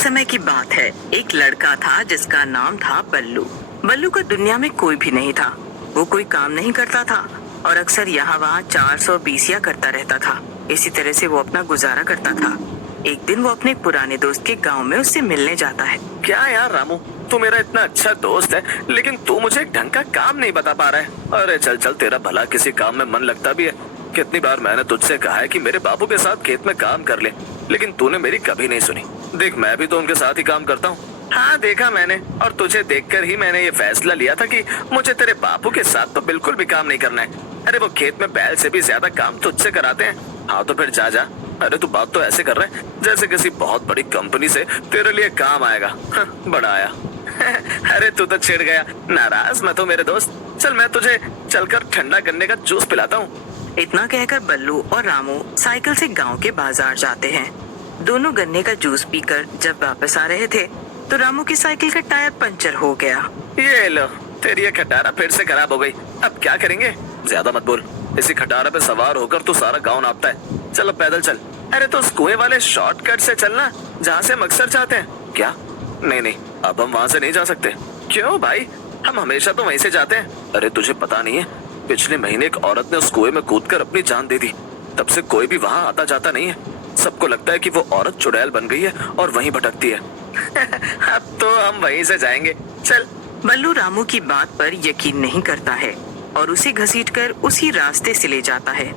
समय की बात है। एक लड़का था जिसका नाम था बल्लू। बल्लू का दुनिया में कोई भी नहीं था। वो कोई काम नहीं करता था और अक्सर यहाँ वहाँ 420 करता रहता था। इसी तरह से वो अपना गुजारा करता था। एक दिन वो अपने पुराने दोस्त के गांव में उससे मिलने जाता है। क्या यार रामू, तू मेरा इतना अच्छा दोस्त है, लेकिन तू मुझे एक ढंग का काम नहीं बता पा रहा है। अरे चल चल, तेरा भला किसी काम में मन लगता भी है। कितनी बार मैंने तुझसे कहा है कि मेरे बाबू के साथ खेत में काम कर ले, लेकिन तूने मेरी कभी नहीं सुनी। देख, मैं भी तो उनके साथ ही काम करता हूँ। हाँ देखा मैंने, और तुझे देखकर ही मैंने ये फैसला लिया था कि मुझे तेरे बापू के साथ तो बिल्कुल भी काम नहीं करना है। अरे वो खेत में बैल से भी ज्यादा काम तुझसे कराते हैं। हाँ तो फिर जा जा। अरे तू बात तो ऐसे कर रहा है जैसे किसी बहुत बड़ी कंपनी से तेरे लिए काम आएगा। बड़ा आया। अरे तू तो छिड़ गया। नाराज मत हो मेरे दोस्त। चल मैं तुझे चलकर ठंडा गन्ने का जूस पिलाता हूँ। इतना कहकर बल्लू और रामू साइकिल से गांव के बाजार जाते हैं। दोनों गन्ने का जूस पीकर जब वापस आ रहे थे तो रामू की साइकिल का टायर पंचर हो गया। ये लो, तेरी ये खटारा फिर से खराब हो गई। अब क्या करेंगे? ज्यादा मत बोल। इसी खटारा पे सवार होकर तू सारा गाँव नापता है। चलो पैदल चल। अरे तो उस कुएं वाले शॉर्टकट से चलना, जहाँ से हम अक्सर जाते हैं। क्या? नहीं नहीं, अब हम वहाँ से नहीं जा सकते। क्यों भाई? हम हमेशा तो वहीं से जाते हैं। अरे तुझे पता नहीं है, पिछले महीने एक औरत ने उस कुएं में कूदकर अपनी जान दे दी। तब से कोई भी वहाँ आता जाता नहीं है। सबको लगता है कि वो औरत चुड़ैल बन गई है और वहीं भटकती है। अब तो हम वहीं से जाएंगे। चल। बल्लू रामू की बात पर यकीन नहीं करता है और उसे घसीटकर उसी रास्ते से ले जाता है।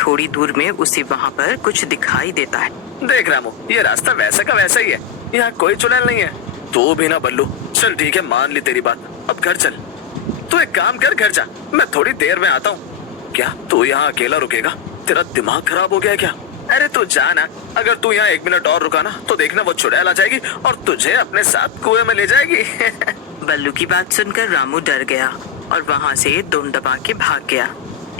थोड़ी दूर में उसे वहाँ पर कुछ दिखाई देता है। देख रामू, ये रास्ता वैसा का वैसा ही है। यहाँ कोई चुड़ैल नहीं है। तू भी ना बल्लू। चल ठीक है, मान ली तेरी बात। अब घर चल। तू एक काम कर, घर जा, मैं थोड़ी देर में आता हूँ। क्या तू यहाँ अकेला रुकेगा? तेरा दिमाग खराब हो गया है क्या? अरे तू जा ना। अगर तू यहाँ 1 मिनट और रुका ना तो देखना वो चुड़ैल आ जाएगी और तुझे अपने साथ कुएं में ले जाएगी। बल्लू की बात सुनकर रामू डर गया और वहाँ से दुम दबा के भाग गया।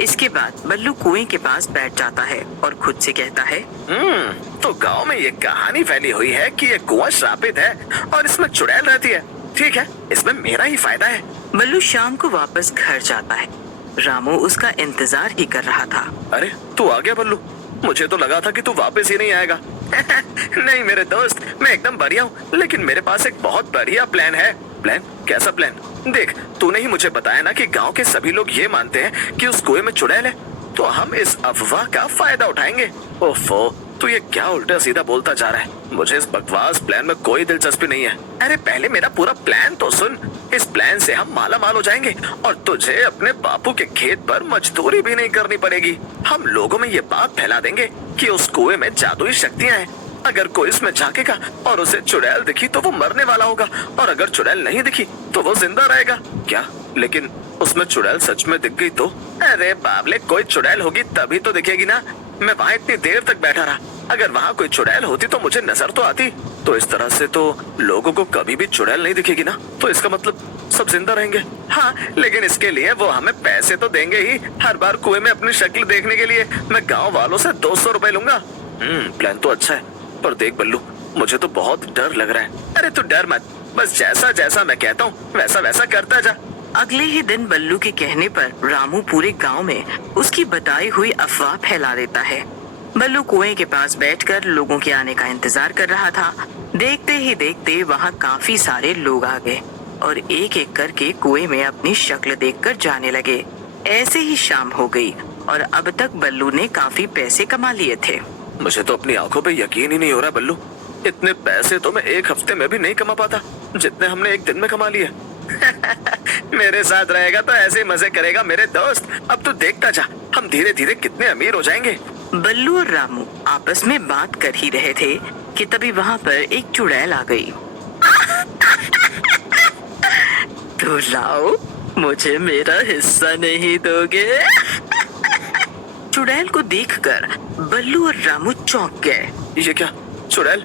इसके बाद बल्लू कुएं के पास बैठ जाता है और खुद से कहता है, तो गांव में ये कहानी फैली हुई है कि ये कुआं श्रापित है और इसमें चुड़ैल रहती है। ठीक है, इसमें मेरा ही फायदा है। बल्लू शाम को वापस घर जाता है। रामू उसका इंतजार ही कर रहा था। अरे तू आ गया बल्लू? मुझे तो लगा था कि तू वापस ही नहीं आएगा। नहीं मेरे दोस्त, मैं एकदम बढ़िया हूँ, लेकिन मेरे पास एक बहुत बढ़िया प्लान है। प्लान? कैसा प्लान? देख, तूने ही मुझे बताया ना कि गांव के सभी लोग ये मानते हैं कि उस कुएं में चुड़ैल है, तो हम इस अफवाह का फायदा उठाएंगे। ओफो, तू ये क्या उल्टा सीधा बोलता जा रहा है? मुझे इस बकवास प्लान में कोई दिलचस्पी नहीं है। अरे पहले मेरा पूरा प्लान तो सुन। इस प्लान से हम माला माल हो जाएंगे और तुझे अपने बापू के खेत पर मजदूरी भी नहीं करनी पड़ेगी। हम लोगों में ये बात फैला देंगे कि उस कुएं में जादुई शक्तियाँ हैं। अगर कोई इसमें झांकेगा और उसे चुड़ैल दिखी तो वो मरने वाला होगा, और अगर चुड़ैल नहीं दिखी तो वो जिंदा रहेगा। क्या? लेकिन उसमें चुड़ैल सच में दिख गई तो? अरे बाबले, कोई चुड़ैल होगी तभी तो दिखेगी ना। मैं वहाँ इतनी देर तक बैठा रहा, अगर वहाँ कोई चुड़ैल होती तो मुझे नजर तो आती। तो इस तरह से तो लोगों को कभी भी चुड़ैल नहीं दिखेगी ना, तो इसका मतलब सब जिंदा रहेंगे। हाँ, लेकिन इसके लिए वो हमें पैसे तो देंगे ही। हर बार कुएं में अपनी शक्ल देखने के लिए मैं गाँव वालों से 200 रुपए लूंगा। प्लान तो अच्छा है, पर देख बल्लू, मुझे तो बहुत डर लग रहा है। अरे तू डर मत, बस जैसा जैसा मैं कहता हूँ वैसा वैसा करता जा। अगले ही दिन बल्लू के कहने पर रामू पूरे गांव में उसकी बताई हुई अफवाह फैला देता है। बल्लू कुएं के पास बैठकर लोगों के आने का इंतजार कर रहा था। देखते ही देखते वहां काफी सारे लोग आ गए और एक एक करके कुएं में अपनी शक्ल देखकर जाने लगे। ऐसे ही शाम हो गई और अब तक बल्लू ने काफी पैसे कमा लिए थे। मुझे तो अपनी आंखों पे यकीन ही नहीं हो रहा बल्लू। इतने पैसे तो मैं एक हफ्ते में भी नहीं कमा पाता जितने हमने एक दिन में कमा लिए। मेरे साथ रहेगा तो ऐसे मजे करेगा मेरे दोस्त। अब तो देखता जा, हम धीरे धीरे कितने अमीर हो जाएंगे। बल्लू और रामू आपस में बात कर ही रहे थे कि तभी वहाँ पर एक चुड़ैल आ गई। तो लाओ, मुझे मेरा हिस्सा नहीं दोगे? चुड़ैल को देखकर बल्लू और रामू चौंक गए। ये क्या? चुड़ैल?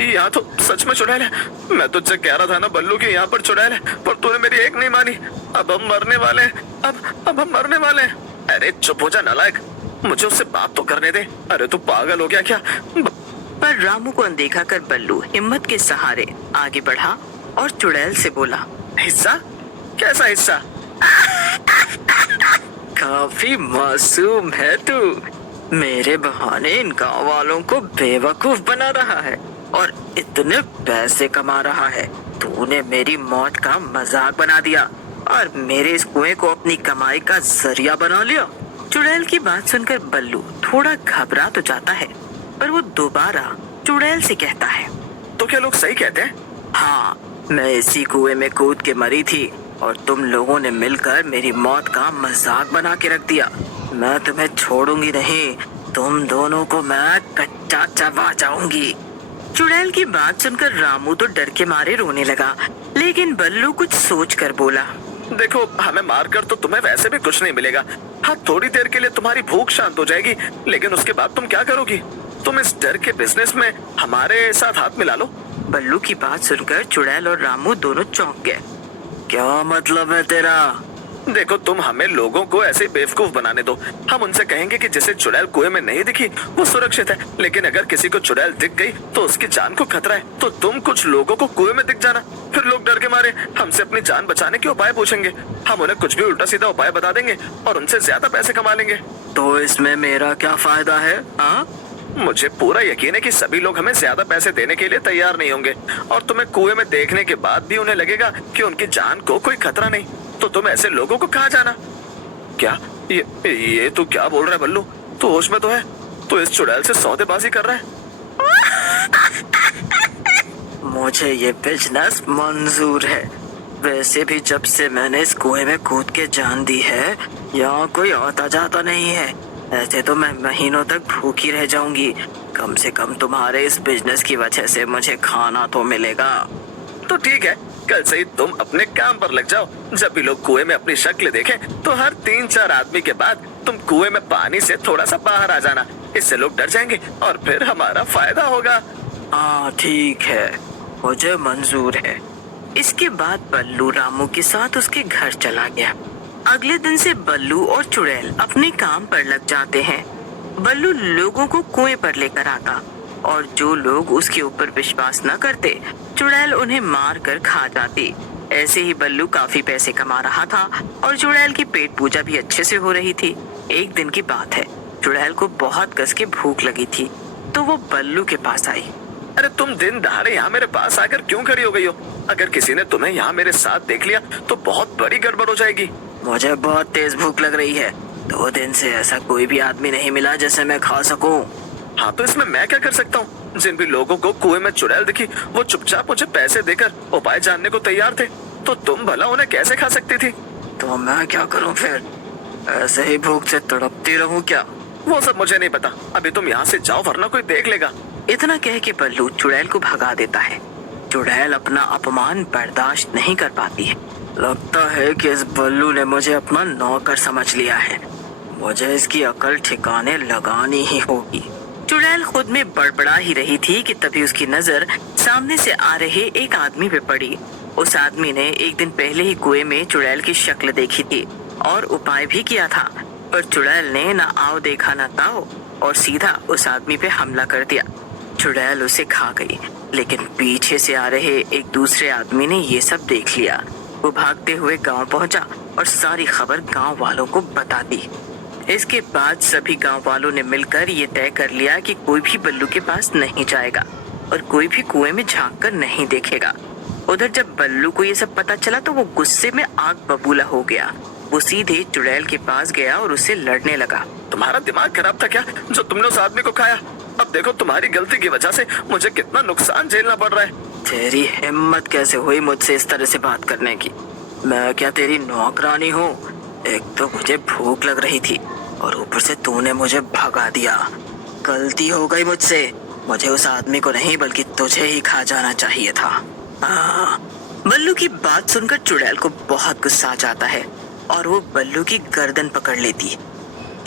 यहाँ तो सच में चुड़ैल है। मैं तुझसे कह रहा था ना बल्लू कि यहाँ पर चुड़ैल है, पर तूने मेरी एक नहीं मानी। अब हम मरने वाले हैं। अब हम मरने वाले हैं। अरे चुप हो जा नालायक, मुझे उससे बात तो करने दे। अरे तू पागल हो गया क्या? पर रामू को अनदेखा कर बल्लू हिम्मत के सहारे आगे बढ़ा और चुड़ैल से बोला, हिस्सा? कैसा हिस्सा? काफी मासूम है तू। मेरे बहाने इन गाँव वालों को बेवकूफ बना रहा है। और इतने पैसे कमा रहा है। तूने मेरी मौत का मजाक बना दिया और मेरे इस कुएं को अपनी कमाई का जरिया बना लिया। चुड़ैल की बात सुनकर बल्लू थोड़ा घबरा तो जाता है, पर वो दोबारा चुड़ैल से कहता है, तो क्या लोग सही कहते हैं? हाँ, मैं इसी कुएं में कूद के मरी थी और तुम लोगों ने मिलकर मेरी मौत का मजाक बना के रख दिया। मैं तुम्हें छोड़ूंगी नहीं, तुम दोनों को मैं कच्चा चबा जाऊंगी। चुड़ैल की बात सुनकर रामू तो डर के मारे रोने लगा, लेकिन बल्लू कुछ सोच कर बोला, देखो, हमें मारकर तो तुम्हें वैसे भी कुछ नहीं मिलेगा। हाँ, थोड़ी देर के लिए तुम्हारी भूख शांत हो जाएगी, लेकिन उसके बाद तुम क्या करोगी? तुम इस डर के बिजनेस में हमारे साथ हाथ मिला लो। बल्लू की बात सुनकर चुड़ैल और रामू दोनों चौंक गए। क्या मतलब है तेरा? देखो, तुम हमें लोगों को ऐसे बेवकूफ बनाने दो। हम उनसे कहेंगे कि जिसे चुड़ैल कुएं में नहीं दिखी वो सुरक्षित है, लेकिन अगर किसी को चुड़ैल दिख गई तो उसकी जान को खतरा है। तो तुम कुछ लोगों को कुएं में दिख जाना, फिर लोग डर के मारे हमसे अपनी जान बचाने के उपाय पूछेंगे। हम उन्हें कुछ भी उल्टा सीधा उपाय बता देंगे और उनसे ज्यादा पैसे कमा लेंगे। तो इसमें मेरा क्या फायदा है? हाँ, मुझे पूरा यकीन है कि सभी लोग हमें ज्यादा पैसे देने के लिए तैयार नहीं होंगे, और तुम्हें कुएं में देखने के बाद भी उन्हें लगेगा कि उनकी जान को कोई खतरा नहीं। तो तुम ऐसे लोगों को कहाँ जाना? क्या ये तू क्या बोल रहा है बल्लू? तू होश में तो है? तू इस चुड़ैल से सौदेबाजी कर रहा है? मुझे ये बिजनेस मंजूर है। वैसे भी जब से मैंने इस कुएं में कूद के जान दी है, यहाँ कोई आता जाता नहीं है। ऐसे तो मैं महीनों तक भूखी रह जाऊंगी। कम से कम तुम्हारे इस बिजनेस की वजह से मुझे खाना तो मिलेगा। तो ठीक है, कल से ही तुम अपने काम पर लग जाओ। जब भी लोग कुएं में अपनी शक्ल देखें तो हर 3-4 आदमी के बाद तुम कुएं में पानी से थोड़ा सा बाहर आ जाना। इससे लोग डर जाएंगे और फिर हमारा फायदा होगा। हाँ ठीक है, मुझे मंजूर है। इसके बाद बल्लू रामू के साथ उसके घर चला गया। अगले दिन से बल्लू और चुड़ैल अपने काम पर लग जाते हैं। बल्लू लोगों को कुएं पर लेकर आता और जो लोग उसके ऊपर विश्वास न करते, चुड़ैल उन्हें मार कर खा जाती। ऐसे ही बल्लू काफी पैसे कमा रहा था और चुड़ैल की पेट पूजा भी अच्छे से हो रही थी। एक दिन की बात है, चुड़ैल को बहुत कस के भूख लगी थी, तो वो बल्लू के पास आई। अरे तुम दिन दहाड़े यहाँ मेरे पास आकर क्यों खड़ी हो गई हो? अगर किसी ने तुम्हें यहाँ मेरे साथ देख लिया तो बहुत बड़ी गड़बड़ हो जाएगी। मुझे बहुत तेज भूख लग रही है। 2 दिन से ऐसा कोई भी आदमी नहीं मिला जिसे मैं खा सकूं। हाँ, तो इसमें मैं क्या कर सकता हूँ? जिन भी लोगों को कुएं में चुड़ैल दिखी वो चुपचाप मुझे पैसे देकर उपाय जानने को तैयार थे, तो तुम भला उन्हें कैसे खा सकती थी? तो मैं क्या करूं फिर? ऐसे ही भूख से तड़पती रहूं क्या? वो सब मुझे नहीं पता। अभी तुम यहाँ से जाओ वरना कोई देख लेगा। इतना कह के बल्लू चुड़ैल को भगा देता है। चुड़ैल अपना अपमान बर्दाश्त नहीं कर पाती है। लगता है कि इस बल्लू ने मुझे अपना नौकर समझ लिया है। मुझे इसकी अकल ठिकाने लगानी ही होगी। चुड़ैल खुद में बड़बड़ा ही रही थी कि तभी उसकी नजर सामने से आ रहे एक आदमी पे पड़ी। उस आदमी ने एक दिन पहले ही कुएं में चुड़ैल की शक्ल देखी थी और उपाय भी किया था, पर चुड़ैल ने ना आओ देखा ना ताओ और सीधा उस आदमी पे हमला कर दिया। चुड़ैल उसे खा गई, लेकिन पीछे से आ रहे एक दूसरे आदमी ने ये सब देख लिया। वो भागते हुए गांव पहुंचा और सारी खबर गांव वालों को बता दी। इसके बाद सभी गांव वालों ने मिलकर ये तय कर लिया कि कोई भी बल्लू के पास नहीं जाएगा और कोई भी कुएं में झांक कर नहीं देखेगा। उधर जब बल्लू को ये सब पता चला तो वो गुस्से में आग बबूला हो गया। वो सीधे चुड़ैल के पास गया और उससे लड़ने लगा। तुम्हारा दिमाग खराब था क्या जो तुमने उस आदमी को खाया? अब देखो तुम्हारी गलती की वजह से मुझे कितना नुकसान झेलना पड़ रहा है। तेरी हिम्मत कैसे हुई मुझसे इस तरह से बात करने की? मैं क्या तेरी नौकरानी हूँ? एक तो मुझे भूख लग रही थी और ऊपर से तूने मुझे भगा दिया। गलती हो गई मुझसे। मुझे उस आदमी को नहीं बल्कि तुझे ही खा जाना चाहिए था। बल्लू की बात सुनकर चुड़ैल को बहुत गुस्सा आ जाता है और वो बल्लू की गर्दन पकड़ लेती है।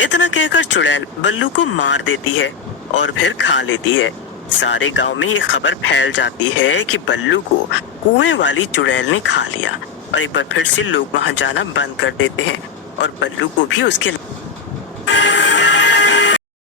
इतना कहकर चुड़ैल बल्लू को मार देती है और फिर खा लेती है। सारे गांव में ये खबर फैल जाती है कि बल्लू को कुएं वाली चुड़ैल ने खा लिया और एक बार फिर से लोग वहां जाना बंद कर देते हैं और बल्लू को भी उसके